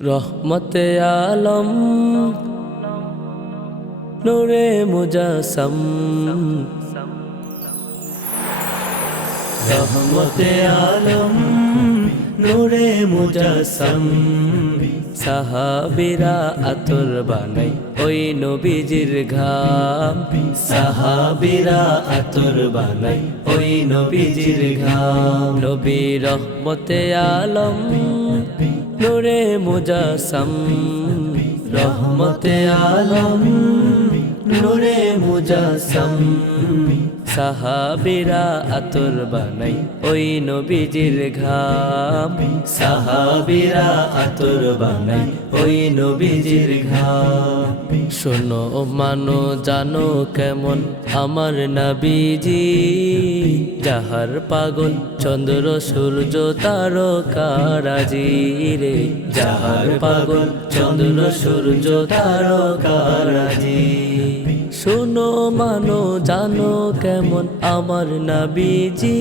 রহমতে আলম নূরে মুজাসম রহমতে আলম নূরে মুজাসম সাহাবীরা আতর বানাই ওই নবীজির ঘাম সাহাবীরা আতর বানাই ওই নবীজির ঘাম নবী রহমতে আলম নূরে মুজাসম রহমতে আলম নূরে মুজাসম সাহাবীরা আতর বানাই ওই নবীজির ঘাম সাহাবীরা আতর বানাই ওই নবীজির ঘাম শোনো মানো জানো কেমন আমার নবীজি যাহার পাগল চন্দ্র সূর্য তারকারাজি রে যাহার পাগল চন্দ্র সূর্য তারকারাজি শোনো মানো জানো কেমন আমার নবীজি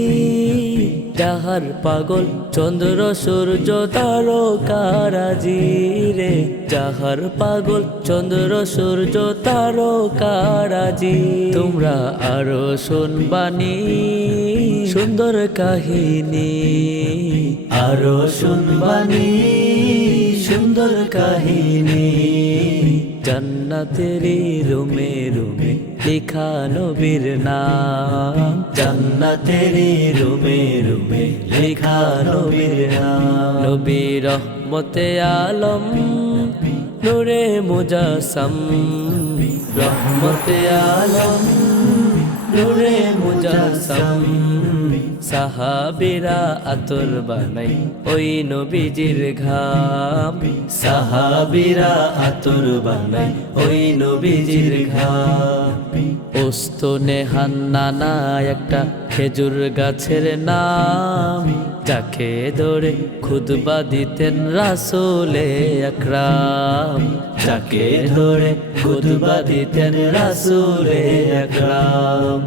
যাহার পাগল চন্দ্র সূর্য তারকারাজি রে যাহার পাগল চন্দ্র সূর্য তারকারাজি তোমরা আরো শুনবানি সুন্দর কাহিনী আরো শুনবানি সুন্দর কাহিনী জান্নাতেরি রুমে রুমে লেখা নবীর নাম জান্নাতেরি রুমে রুমে লেখা নবীর নাম নবী রহমতে আলম নূরে মুজাসম রহমতে আলম নূরে মুজাসম সাহাবীরা আতর বানাই ওই নবীজির ঘাম সাহাবীরা আতর বানাই ওই নবীজির ঘাম ওস্তনে হান্নানা একটা খেজুর গাছের নাম যাকে ধরে খুতবা দিতেন রাসূলে আকরাম যাকে ধরে খুতবা দিতেন রাসূলে আকরাম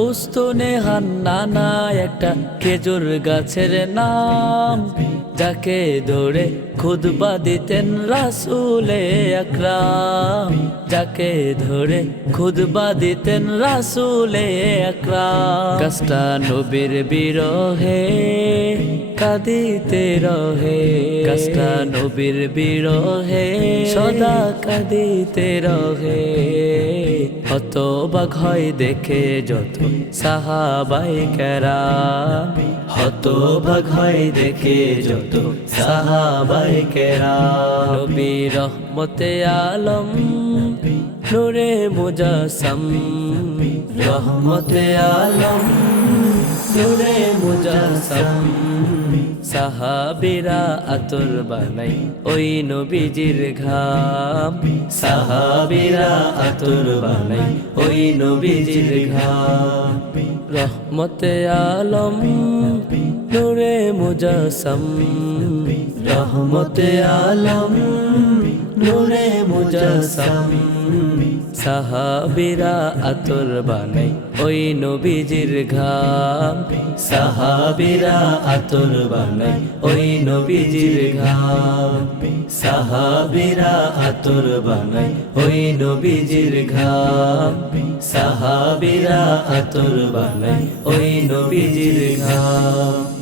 ওস্তনে হান্নানা একটা খেজুর গাছের নাম যাকে ধরে খুতবা দিতেন রাসূলে আকরাম যাকে ধরে খুতবা দিতেন রাসূলে আকরাম গাছটা নবীর বিরহে কাঁদিতে রহে গাছটা নবীর বিরহে সদা কাঁদিতে রহে হতবাক হয় দেখে যত সাহাবায়ে কেরাম হতবাক হয় দেখে যত সাহাবায়ে কেরাম নবী রহমতে আলম নূরে মুজাসম রহমতে আলম নূরে মুজাসম সাহাবীরা আতর বানাই ওই নবীজির ঘাম সাহাবীরা আতর বানাই ওই নবীজির ঘাম রহমতে আলম নূরে মুজাসম রহমতে আলম নূরে মুজাসম সাহাবীরা আতর বানাই ওই নবীজির ঘাম সাহাবীরা আতর বানাই ওই নবীজির ঘাম সাহাবীরা আতর বানাই ওই নবীজির ঘাম সাহাবীরা আতর বানাই ওই নবীজির ঘাম